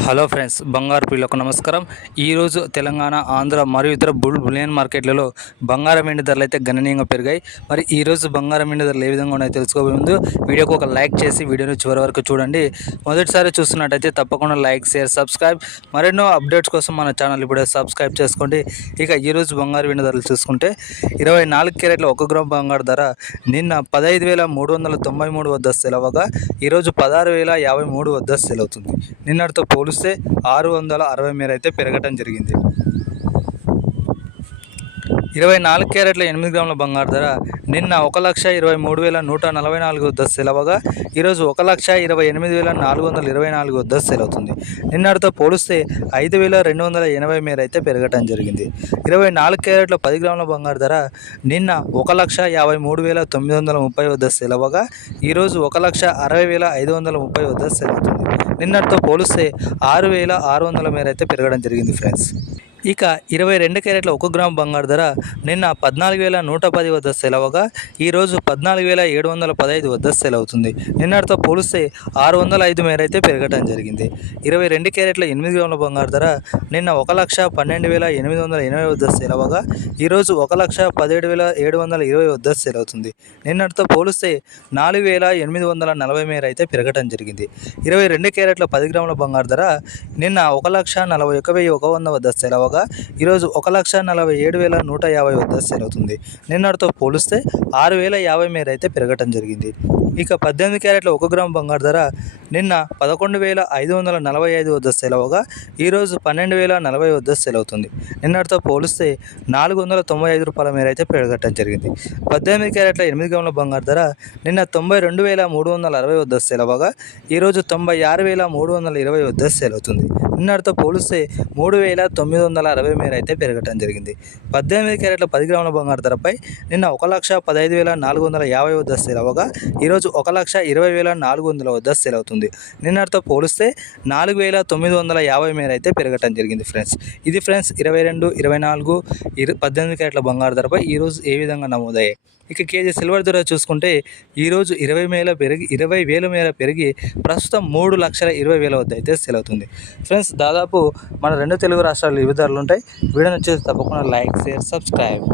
Hello friends బంగారు పిల్లకు నమస్కారం. ఈరోజు తెలంగాణ ఆంధ్ర మరియు ఇతర బుల్ బులియన్ మార్కెట్లలో బంగారం వెండి ధరలు అయితే గణనీయంగా పెరిగాయి. మరి ఈరోజు బంగారం వెండి ధరలు ఏ విధంగా ఉన్నాయో తెలుసుకోబోయే ముందు వీడియోకి ఒక లైక్ చేసి వీడియోని చివరి వరకు చూడండి. మొదటిసారి చూస్తున్నట్టయితే తప్పకుండా లైక్ షేర్ సబ్స్క్రైబ్. మరెన్నో అప్డేట్స్ కోసం మన ఛానల్ ఇప్పుడే సబ్స్క్రైబ్ చేసుకోండి. ఇక ఈరోజు బంగారు వెండి ధరలు చూసుకుంటే ఇరవై నాలుగు క్యారెట్ల ఒక గ్రామ్ బంగారు ధర నిన్న పదహైదు వేల మూడు వందల తొంభై మూడు వద్ద సెలవగా ఈరోజు పదహారు వేల యాభై మూడు వద్ద సెలవుతుంది. నిన్నటితో పోలిస్తే ఆరు వందల అరవై మేర అయితే పెరగటం జరిగింది. ఇరవై నాలుగు క్యారెట్ల ఎనిమిది గ్రాముల బంగారు ధర. నిన్న ఒక లక్ష ఇరవై మూడు వేల నూట నలభై నాలుగు దశ సెలవగా ఈరోజు ఒక లక్ష ఇరవై ఎనిమిది వేల నాలుగు వందల ఇరవై నాలుగు దశ సెలవుతుంది. నిన్నటితో పోలిస్తే ఐదు వేల రెండు వందల ఎనభై మేర అయితే పెరగటం జరిగింది. ఇరవై నాలుగు క్యారెట్ల పది గ్రాముల బంగారు ధర నిన్న ఒక లక్ష యాభై మూడు వేల తొమ్మిది వందల ముప్పై వద్ద సెలవగా ఈరోజు ఒక లక్ష అరవై వేల ఐదు వందల ముప్పై వద్ద సెలవుతుంది. నిన్నటితో పోలిస్తే ఆరు వేల ఆరు వందల మేర అయితే పెరగడం జరిగింది ఫ్రెండ్స్. ఇక ఇరవై రెండు క్యారెట్ల ఒక గ్రాము బంగారు ధర నిన్న పద్నాలుగు వేల నూట పది వద్ద సెలవగా ఈరోజు పద్నాలుగు వేల ఏడు వందల పదహైదు వద్ద సెలవుతుంది. నిన్నటితో పోలిస్తే ఆరు వందల ఐదు మేర అయితే పెరగటం జరిగింది. ఇరవై రెండు క్యారెట్ల ఎనిమిది గ్రాముల బంగారు ధర నిన్న ఒక లక్ష పన్నెండు వేల ఎనిమిది వందల ఎనభై వద్ద సెలవగా ఈరోజు ఒక లక్ష పదిహేడు వేల ఏడు వందల ఇరవై వద్ద సెలవుతుంది. నిన్నటితో పోలిస్తే నాలుగు వేల ఎనిమిది వందల నలభై మేర అయితే పెరగటం జరిగింది. ఇరవై రెండు క్యారెట్ల పది గ్రాముల బంగారు ధర నిన్న ఒక లక్ష నలభై ఒక వెయ్యి ఒక వంద వద్ద సెలవగా ఈరోజు ఒక లక్ష నలభై ఏడు వేల నూట యాభై వద్ద సెలవుతుంది నిన్నటితో పోలిస్తే ఆరు వేల యాభై మేర అయితే పెరగటం జరిగింది. ఇక పద్దెనిమిది క్యారెట్ల ఒక గ్రామ్ బంగారు ధర. నిన్న పదకొండు వేల ఐదు వందల నలభై ఐదు వద్ద సెలవుగా ఈరోజు పన్నెండు వేల నలభై వద్ద సెలవుతుంది. నిన్నటితో పోలిస్తే నాలుగు వందల తొంభై ఐదు రూపాయల మేర అయితే పెరగటం జరిగింది. పద్దెనిమిది క్యారెట్ల ఎనిమిది గ్రాముల బంగారు ధర. నిన్న తొంభై రెండు వేల మూడు వందల అరవై వద్ద సెలవుగా ఈరోజు తొంభై ఆరు వేల మూడు వందల ఇరవై వద్ద సెలవుతుంది. నిన్నటితో పోలిస్తే మూడు వేల తొమ్మిది వందల అరవై మేర అయితే పెరగటం జరిగింది. పద్దెనిమిది క్యారెట్ల పది గ్రాముల బంగారు ధరపై నిన్న ఒక లక్ష పదహైదు వేల నాలుగు వందల యాభై వద్ద సెలవుగా ఈరోజు ఒక లక్ష ఇరవై వేల నాలుగు వందల వద్ద సెలవుతుంది నిన్నటితో పోలిస్తే నాలుగు వేల తొమ్మిది వందల యాభై మేర అయితే పెరగటం జరిగింది ఫ్రెండ్స్ ఇది ఫ్రెండ్స్ ఇరవై రెండు ఇరవై నాలుగు ఇరు పద్దెనిమిది క్యారెట్ల బంగారు ధరపై ఈరోజు ఏ విధంగా నమోదయ్యాయి? ఇక కేజీ సిల్వర్ ధర చూసుకుంటే ఈరోజు ఇరవై మేల పెరిగి ఇరవై వేల మేర పెరిగి ప్రస్తుతం మూడు లక్షల ఇరవై వేల వద్ద అయితే సెల్ అవుతుంది. ఫ్రెండ్స్ దాదాపు మన రెండు తెలుగు రాష్ట్రాలు వివిధ ధరలు ఉంటాయి. వీడియో వచ్చేసి తప్పకుండా లైక్ షేర్ సబ్స్క్రైబ్